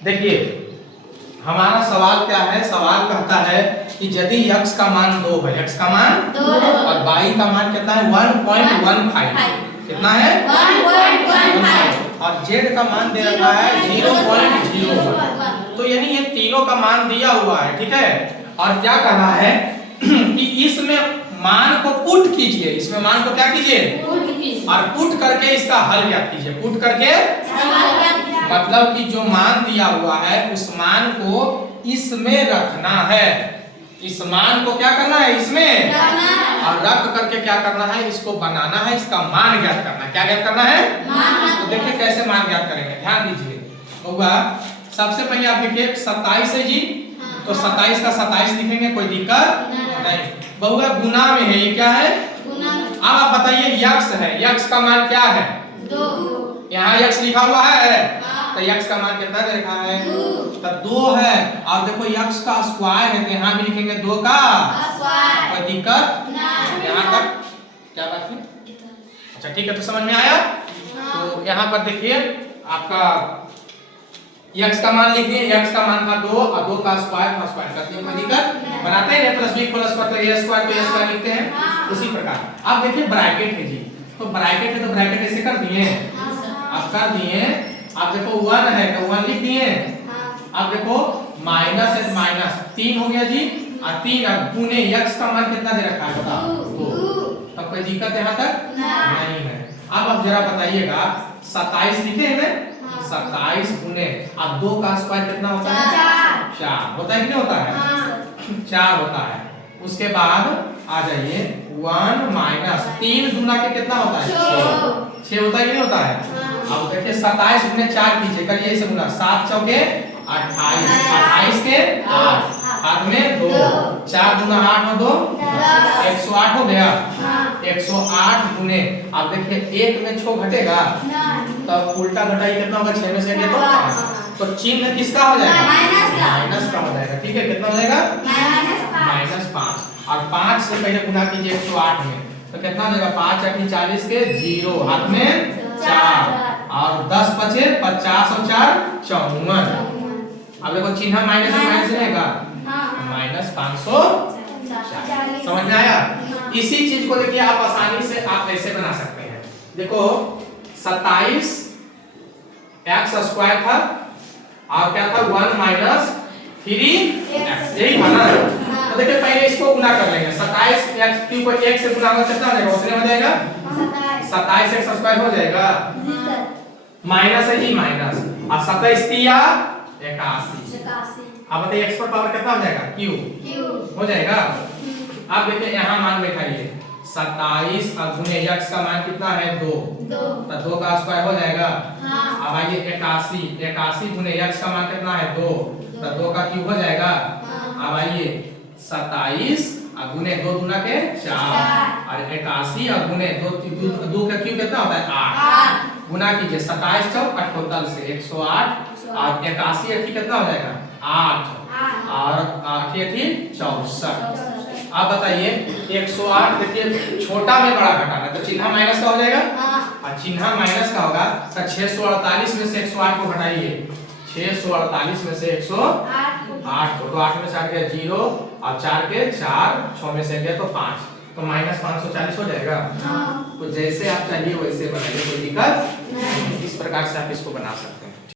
देखिए हमारा सवाल क्या है, सवाल कहता है कि यदि x का मान 2 है, x का मान 2 और y का मान कितना है 1.15, कितना है 1.15 और z का मान दे रखा है 0.01, तो यानी ये तीनों का मान दिया हुआ है, ठीक है। और क्या कह रहा है कि इसमें मान को पुट कीजिए, इसमें मान को क्या कीजिए और पुट करके इसका हल ज्ञात कीजिए, पुट करके मतलब कि जो मान दिया हुआ है उस मान को इसमें रखना है, इस मान को क्या करना है इसमें और रख करके क्या करना है इसको बनाना है, इसका मान ज्ञात करना है। क्या ज्ञात करना है तो देखिए कैसे मान ज्ञात करेंगे, ध्यान दीजिए। होगा सबसे पहले आप लिखिए 27 है जी, तो 27 का 27 लिखेंगे, कोई दिक्कत नहीं। बहुआ गुना में है, ये क्या है अब आप बताइए x है, x का मान क्या है 2, यहाँ x लिखा हुआ है तो x का मान कितना लिखा है तो 2 है। और देखो x का स्क्वायर है तो यहाँ भी लिखेंगे 2 का स्क्वायर, कोई दिक्कत यहाँ तक क्या बात है, अच्छा ठीक है, तो समझ में आया। तो यहाँ पर देखिए आपका x का मान लिखिए, x का मान था 2 और 2 का स्क्वायर था, स्क्वायर करते हैं, कोई दिक्कत बनाते हैं प्लस b प्लस पर तो a स्क्वायर तो a स्क्वायर लिखते हैं। उसी प्रकार अब देखिए ब्रैकेट है जी, तो ब्रैकेट है तो ब्रैकेट ऐसे कर दिए, आप कर दिए, आप देखो 1 है तो 1 लिख दिए, अब देखो माइनस है तो माइनस 3 हो गया जी, और 3 अब गुने x का मान कितना दे रखा है बताओ 2, तब कोई दिक्कत यहाँ तक नहीं है। अब जरा बताइएगा 27 लिखे हैं ना, 27 गुने अब 2 का स्क्वायर कितना होता है 4 होता है कि नहीं होता है 4 होता है। उसके बाद आ जाइए 1 माइनस 3 गुना के कितना होता है 6 होता है कि नहीं होता है। अब देखिए 27 गुने 4 कीजिए, करिए इसे गुना, 7 चौके 28, 28 के 8 हाथ में 2, 4 गुना 8 और 2 108 हो गया, 108 गुने अब देखिए 1 में 6 घटेगा तब उल्टा घटाई कितना होगा 6 में से घटे तो 5, तो चिन्ह किसका हो जाएगा माइनस का हो जाएगा, ठीक है, कितना हो जाएगा -5 और 5 से पहले गुना कीजिए 108 में तो कितना हो जाएगा 5 8 40 के 0 हाथ में 4 और 10 बचे 50 और 4 54, अब देखो चिन्ह माइनस में माइनस रहेगा -540, समझ में आया। इसी चीज को देखिए आप आसानी से आप ऐसे बना सकते हैं, देखो 27 x स्क्वायर था और क्या था 1 माइनस 3x, यही था ना। तो देखिए पहले इसको गुना कर लेंगे, 27 x क्यूब को 1 से गुना करके कितना देगा उतने हो जाएगा 27x स्क्वायर हो जाएगा, माइनस है जी माइनस और 27 तिया 81, अब बताइए x पर पावर कितना हो जाएगा q हो जाएगा। अब देखिए यहाँ मान बैठाइए 27 और गुने x का मान कितना है 2, तो 2 का स्क्वायर हो जाएगा। अब आइए 81 गुने x का मान कितना है 2, तो 2 का क्यूब हो जाएगा। अब आइए 27 और गुने 2 गुना के 4 और 81 और गुने 2 का क्यूब कितना होता है 8, गुना कीजिए 27 चौक 78 से 108 और 81 80 कितना हो जाएगा 8 और 8 80 64। आप बताइए 108 देखिए छोटा में बड़ा घटाना तो चिन्ह माइनस का हो जाएगा और चिन्ह माइनस का होगा तो 648 में से 108 को घटाइए, 648 में से 108 को, तो 8 में से हट गया 0 और 4 के 4 6 में से गया तो 5, तो -540 हो जाएगा। तो जैसे आप चाहिए वैसे बनाइए, कोई दिक्कत इस प्रकार से आप इसको बना सकते हैं।